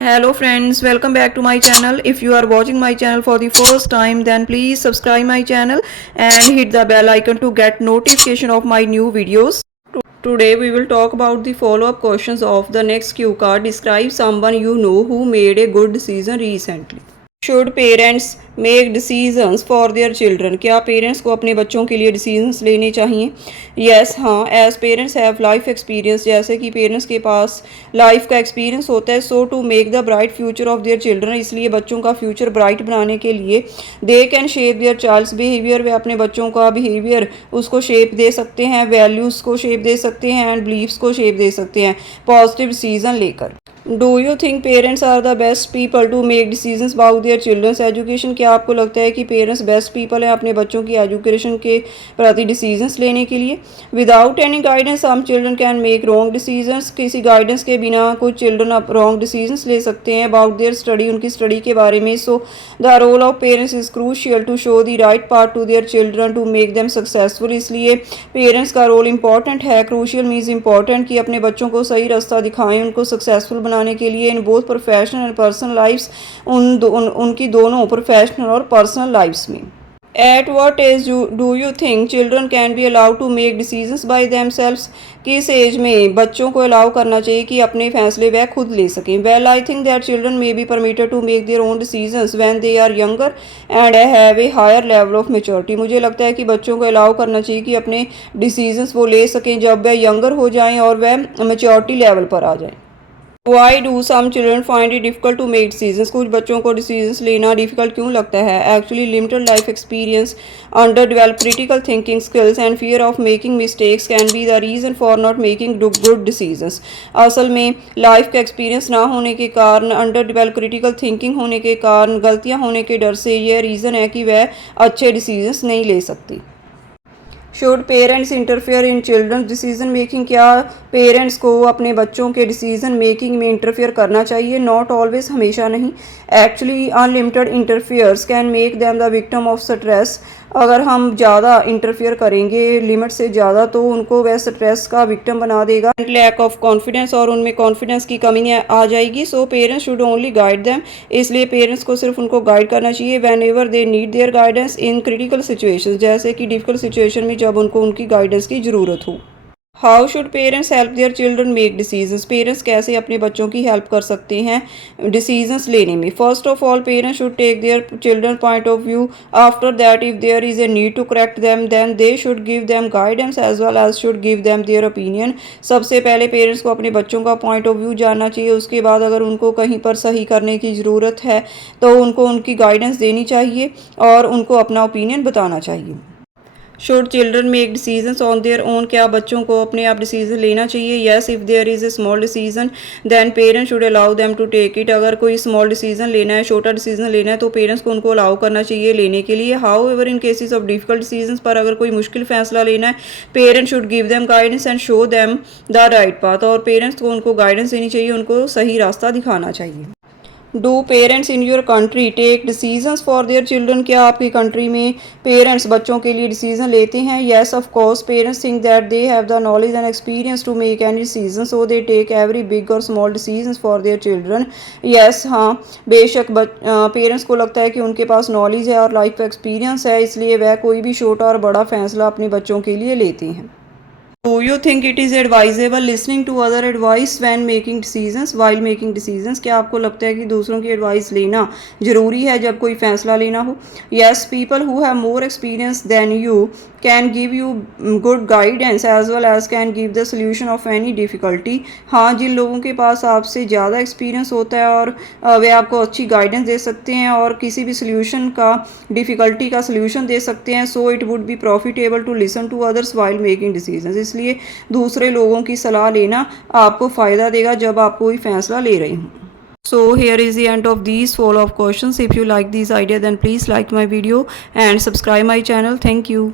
Hello friends, welcome back to my channel. If you are watching my channel for the first time, then please subscribe my channel and hit the bell icon to get notification of my new videos. Today we will talk about the follow-up questions of the next cue card. Describe someone you know who made a good decision recently. Should parents make decisions for their children, क्या parents को अपने बच्चों के लिए decisions लेने चाहिए? Yes, हाँ, as parents have life experience, जैसे कि पेरेंट्स के पास लाइफ का एक्सपीरियंस होता है। So to make the bright future of their children, इसलिए बच्चों का फ्यूचर ब्राइट बनाने के लिए they can shape their child's behaviour, वे अपने बच्चों का बिहेवियर उसको शेप दे सकते हैं, वैल्यूज़ को शेप दे सकते हैं एंड बिलीव्स को शेप दे सकते हैं पॉजिटिव डिसीजन लेकर। Do you think parents are the best people to make decisions about their children's education, क्या आपको लगता है कि पेरेंट्स बेस्ट पीपल हैं अपने बच्चों की एजुकेशन के प्रति डिसीजंस लेने के लिए? Without any guidance some children can make wrong decisions, किसी गाइडेंस के बिना कुछ चिल्ड्रन अब रॉन्ग डिसीजंस ले सकते हैं अबाउट देयर स्टडी, उनकी स्टडी के बारे में। So the role of parents is crucial to show the right path to their children to make them successful, इसलिए पेरेंट्स का रोल इंपॉर्टेंट है। क्रूशियल मीन्स इंपॉर्टेंट, कि अपने बच्चों को सही रास्ता दिखाएं उनको सक्सेसफुल बनाने के लिए in both professional and personal lifes, उनकी दोनों प्रोफेशनल और पर्सनल लाइफ्स में। At what age do you think children can be allowed to make decisions by themselves, किस एज में बच्चों को अलाउ करना चाहिए कि अपने फैसले वह खुद ले सकें? Well, I think that children may be permitted to make their own decisions when they are younger and have a higher level of maturity, मुझे लगता है कि बच्चों को अलाउ करना चाहिए कि अपने डिसीजंस वो ले सकें जब वह यंगर हो जाएं और वह मेच्योरिटी लेवल पर आ जाएं। Why do some children find it difficult to make decisions, कुछ बच्चों को डिसीजंस लेना डिफिकल्ट क्यों लगता है? Actually limited life experience, under develop critical thinking skills and fear of making mistakes can be the reason for not making good decisions. असल में life का एक्सपीरियंस ना होने के कारण, अंडर डेवलप क्रिटिकल थिंकिंग होने के कारण, गलतियाँ होने के डर से यह रीज़न है कि वह अच्छे डिसीजंस नहीं ले सकती। Should parents interfere in children's decision making, क्या पेरेंट्स को अपने बच्चों के डिसीजन मेकिंग में इंटरफेयर करना चाहिए? नॉट ऑलवेज, हमेशा नहीं। Actually unlimited interferes can make them the victim of stress, अगर हम ज़्यादा इंटरफेयर करेंगे लिमिट से ज़्यादा तो उनको वह स्ट्रेस का विक्टिम बना देगा, लैक ऑफ कॉन्फिडेंस, और उनमें कॉन्फिडेंस की कमी आ जाएगी। So parents should only guide them, इसलिए पेरेंट्स को सिर्फ उनको गाइड करना चाहिए whenever they need their guidance in critical situation, जैसे कि डिफिकल्ट सिचुएशन में जब उनको उनकी गाइडेंस की ज़रूरत हो। How should parents help their children make decisions, parents कैसे अपने बच्चों की हेल्प कर सकते हैं डिसीजंस लेने में? First of all parents should take their children point of view, after that if there is a need to correct them then they should give them guidance as well as should give them their opinion. सबसे पहले parents को अपने बच्चों का point of view जानना चाहिए, उसके बाद अगर उनको कहीं पर सही करने की ज़रूरत है तो उनको उनकी गाइडेंस देनी चाहिए और उनको अपना ओपिनियन बताना चाहिए। Should children make decisions on their own, क्या बच्चों को अपने आप डिसीजन लेना चाहिए? Yes, if there is a small decision then parents should allow them to take it, अगर कोई स्मॉल डिसीजन लेना है, छोटा डिसीजन लेना है तो पेरेंट्स को उनको अलाउ करना चाहिए लेने के लिए। How ever in cases of difficult decision, पर अगर कोई मुश्किल फैसला लेना है parents should give them guidance and show them the right path, और पेरेंट्स को उनको गाइडेंस देनी चाहिए, उनको सही रास्ता दिखाना चाहिए। Do parents in your country take decisions for their children, क्या आपकी कंट्री में पेरेंट्स बच्चों के लिए डिसीजन लेते हैं? Yes, of course, parents think that they have the knowledge and experience to make any decision, so they take every big और small decisions for their children. Yes, हाँ, बेशक पेरेंट्स को लगता है कि उनके पास नॉलेज है और लाइफ एक्सपीरियंस है, इसलिए वह कोई भी छोटा और बड़ा फैसला अपने बच्चों के लिए लेते हैं। Do you think it is advisable listening to other advice when making decisions while making decisions, क्या आपको लगता है कि दूसरों की एडवाइस लेना ज़रूरी है जब कोई फ़ैसला लेना हो? Yes, people who have more experience than you can give you good guidance as well as can give the solution of any difficulty, हाँ, जिन लोगों के पास आपसे ज़्यादा एक्सपीरियंस होता है और वे आपको अच्छी गाइडेंस दे सकते हैं और किसी भी सोल्यूशन का, डिफ़िकल्टी का सोल्यूशन दे सकते हैं। So it would be profitable to listen to others while making decisions, इसलिए दूसरे लोगों की सलाह लेना आपको फ़ायदा देगा जब आप कोई फैसला ले रहे हों। So here is the end of these follow-up questions. If you like these ideas then please like my video and subscribe my channel. Thank you.